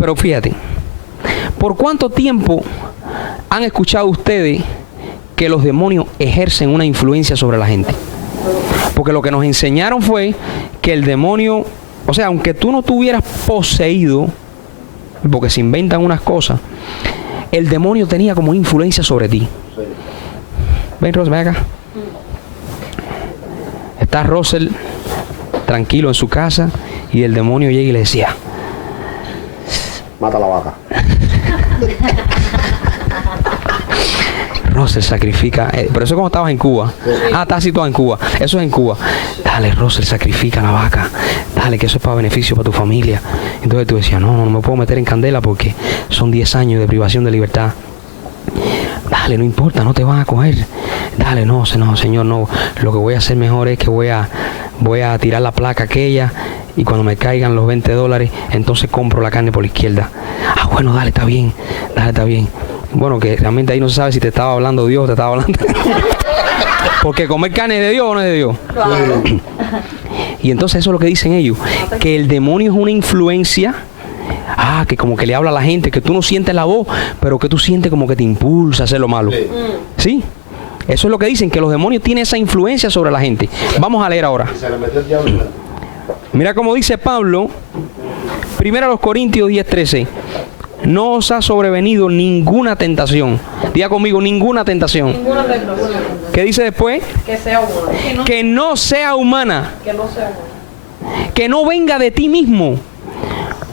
Pero fíjate, ¿por cuánto tiempo han escuchado ustedes que los demonios ejercen una influencia sobre la gente? Porque lo que nos enseñaron fue que el demonio, o sea, aunque tú no estuvieras poseído, porque se inventan unas cosas, el demonio tenía como influencia sobre ti. Ven, Rosel, ven acá. Está Rosel tranquilo en su casa y el demonio llega y le decía: mata la vaca. Russell, sacrifica. Pero eso es cuando estabas en Cuba. Ah, estás situado en Cuba. Eso es en Cuba. Dale, Russell, sacrifica la vaca. Dale, que eso es para beneficio para tu familia. Entonces tú decías, no me puedo meter en candela porque son 10 años de privación de libertad. Dale, no importa, no te van a coger. Dale, no, señor, no. Lo que voy a hacer mejor es que voy a tirar la placa aquella y cuando me caigan los $20, entonces compro la carne por la izquierda. Ah, bueno, dale, está bien. Bueno, que realmente ahí no se sabe si te estaba hablando Dios o te estaba hablando. Porque comer carne es de Dios o no es de Dios. Claro. Y entonces eso es lo que dicen ellos, que el demonio es una influencia. Que como que le habla a la gente, que tú no sientes la voz, pero que tú sientes como que te impulsa a hacer lo malo. ¿Sí? Eso es lo que dicen, que los demonios tienen esa influencia sobre la gente. Vamos a leer ahora. Mira cómo dice Pablo, 1 Corintios 10:13. No os ha sobrevenido ninguna tentación. Diga conmigo, ninguna tentación. Ninguna tentación. ¿Qué dice después? Que sea humana. Que no sea humana. Que no sea humana. Que no venga de ti mismo.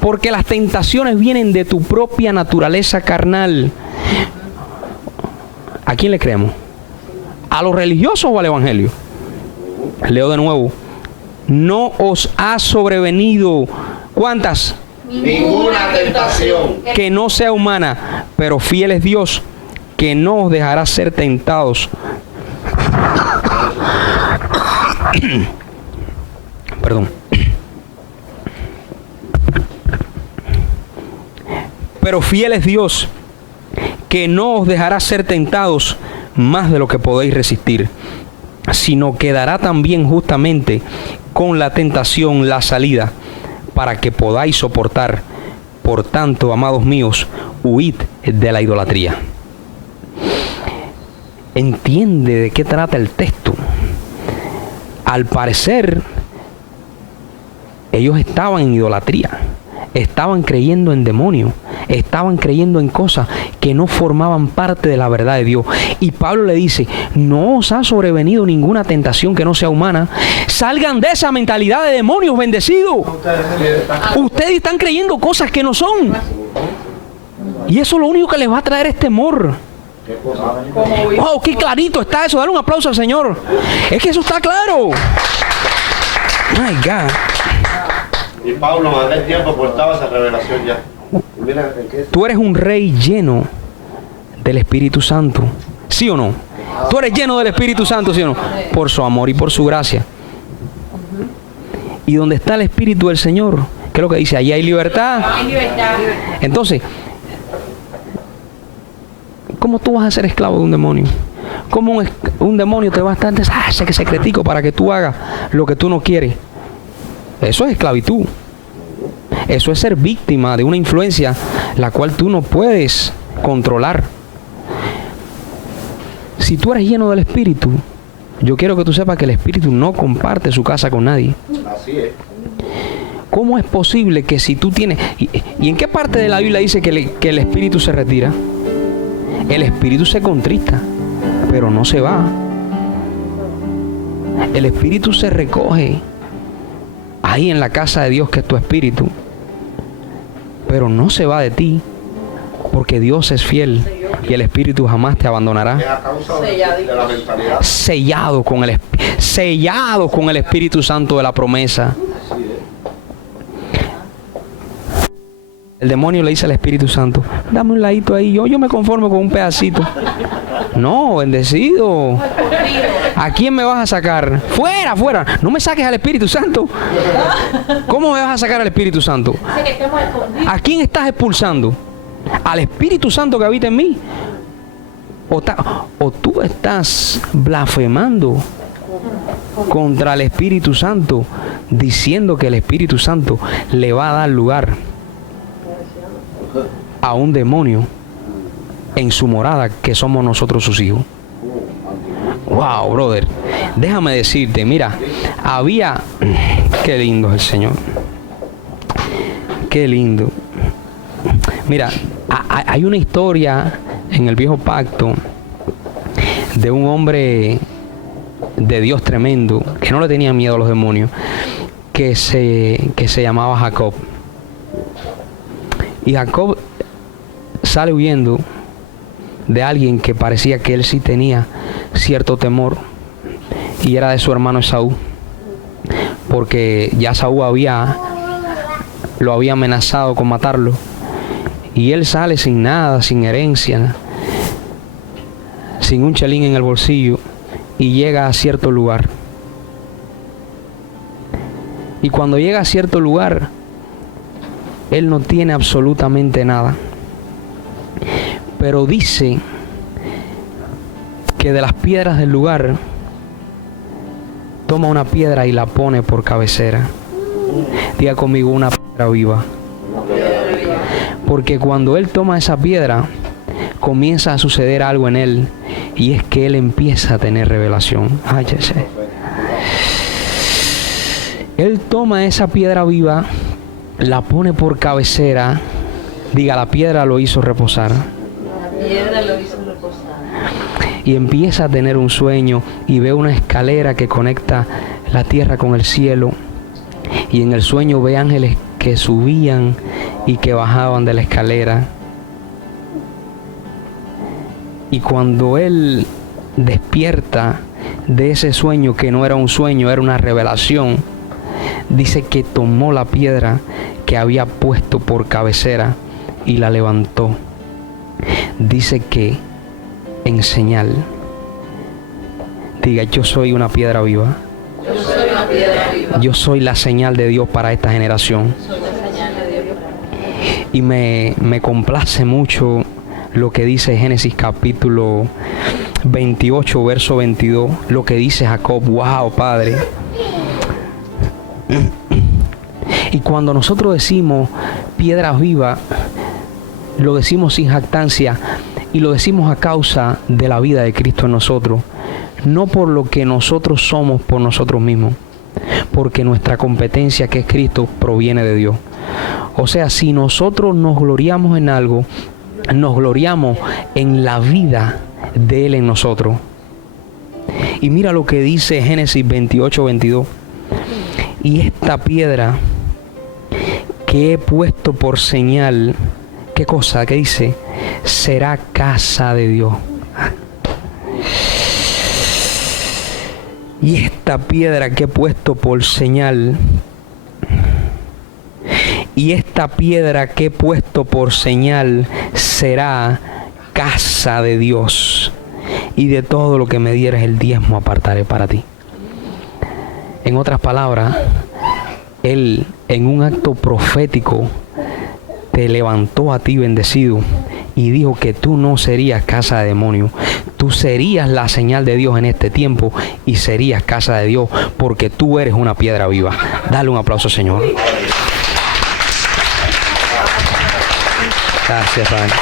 Porque las tentaciones vienen de tu propia naturaleza carnal. ¿A quién le creemos? ¿A los religiosos o al evangelio? Leo de nuevo. No os ha sobrevenido. ¿Cuántas? Ninguna tentación. Que no sea humana, pero fiel es Dios, que no os dejará ser tentados. Perdón. Pero fiel es Dios, que no os dejará ser tentados más de lo que podéis resistir, sino que dará también justamente con la tentación la salida, para que podáis soportar. Por tanto, amados míos, huid de la idolatría. Entiende de qué trata el texto. Al parecer, ellos estaban en idolatría. Estaban creyendo en demonios, estaban creyendo en cosas que no formaban parte de la verdad de Dios. Y Pablo le dice, no os ha sobrevenido ninguna tentación que no sea humana. Salgan de esa mentalidad de demonios, bendecidos. Ustedes están creyendo cosas que no son. Y eso lo único que les va a traer es temor. ¡Wow! ¡Qué clarito está eso! Dale un aplauso al Señor. Es que eso está claro. My God. Y Pablo en aquel tiempo portaba esa revelación ya. Mira, Tú eres un rey lleno del Espíritu Santo. ¿Sí o no? Tú eres lleno del Espíritu Santo, ¿sí o no? Por su amor y por su gracia. Y donde está el Espíritu del Señor, ¿qué es lo que dice? Allí hay libertad. Hay libertad. Entonces, ¿cómo tú vas a ser esclavo de un demonio? ¿Cómo un demonio te va a estar ese secretico para que tú hagas lo que tú no quieres? Eso es esclavitud. Eso es ser víctima de una influencia la cual tú no puedes controlar. Si tú eres lleno del Espíritu, yo quiero que tú sepas que el Espíritu no comparte su casa con nadie. así es. ¿Cómo es posible que si tú tienes... ¿Y en qué parte de la Biblia dice que el Espíritu se retira? El Espíritu se contrista, pero no se va. El Espíritu se recoge ahí en la casa de Dios, que es tu Espíritu, pero no se va de ti, porque Dios es fiel y el Espíritu jamás te abandonará. Es a causa de la mentalidad. Sellado con el Espíritu Santo de la promesa. El demonio le dice al Espíritu Santo, dame un ladito ahí, yo me conformo con un pedacito. No, bendecido. ¿A quién me vas a sacar? Fuera, fuera. No me saques al Espíritu Santo. ¿Cómo me vas a sacar al Espíritu Santo? ¿A quién estás expulsando? ¿Al Espíritu Santo que habita en mí? ¿O tú estás blasfemando contra el Espíritu Santo, diciendo que el Espíritu Santo le va a dar lugar a un demonio en su morada, que somos nosotros sus hijos? Wow, brother, déjame decirte, mira, qué lindo es el Señor, qué lindo. Mira, hay una historia en el Viejo Pacto de un hombre de Dios tremendo, que no le tenía miedo a los demonios, que se llamaba Jacob. Y Jacob sale huyendo de alguien que parecía que él sí tenía cierto temor, y era de su hermano Esaú, porque ya Esaú lo había amenazado con matarlo, y él sale sin nada, sin herencia, sin un chelín en el bolsillo, y llega a cierto lugar. Y cuando llega a cierto lugar, él no tiene absolutamente nada. Pero dice que de las piedras del lugar, toma una piedra y la pone por cabecera. Diga conmigo, una piedra viva. Porque cuando él toma esa piedra, comienza a suceder algo en él, y es que él empieza a tener revelación. Ay, ya sé. Él toma esa piedra viva, la pone por cabecera. Diga, la piedra lo hizo reposar. La piedra lo hizo reposar. Y empieza a tener un sueño, y ve una escalera que conecta la tierra con el cielo. Y en el sueño ve ángeles que subían y que bajaban de la escalera. Y cuando él despierta de ese sueño, que no era un sueño, era una revelación, dice que tomó la piedra que había puesto por cabecera y la levantó. Dice que en señal, diga, yo soy una piedra viva. Yo soy una piedra viva. Yo soy la señal de Dios para esta generación. Soy la señal de Dios. Y me complace mucho lo que dice Génesis capítulo 28, verso 22, lo que dice Jacob. Wow, Padre. Y cuando nosotros decimos piedras vivas, lo decimos sin jactancia, y lo decimos a causa de la vida de Cristo en nosotros, no por lo que nosotros somos por nosotros mismos, porque nuestra competencia, que es Cristo, proviene de Dios. O sea, si nosotros nos gloriamos en algo, nos gloriamos en la vida de Él en nosotros. Y mira lo que dice Génesis 28, 22. Y esta piedra que he puesto por señal, ¿qué cosa? ¿Qué dice? Será casa de Dios. Y esta piedra que he puesto por señal, y esta piedra que he puesto por señal será casa de Dios, y de todo lo que me dieres el diezmo apartaré para ti. En otras palabras, Él en un acto profético te levantó a ti bendecido y dijo que tú no serías casa de demonios. Tú serías la señal de Dios en este tiempo y serías casa de Dios, porque tú eres una piedra viva. Dale un aplauso, Señor. Gracias, Padre.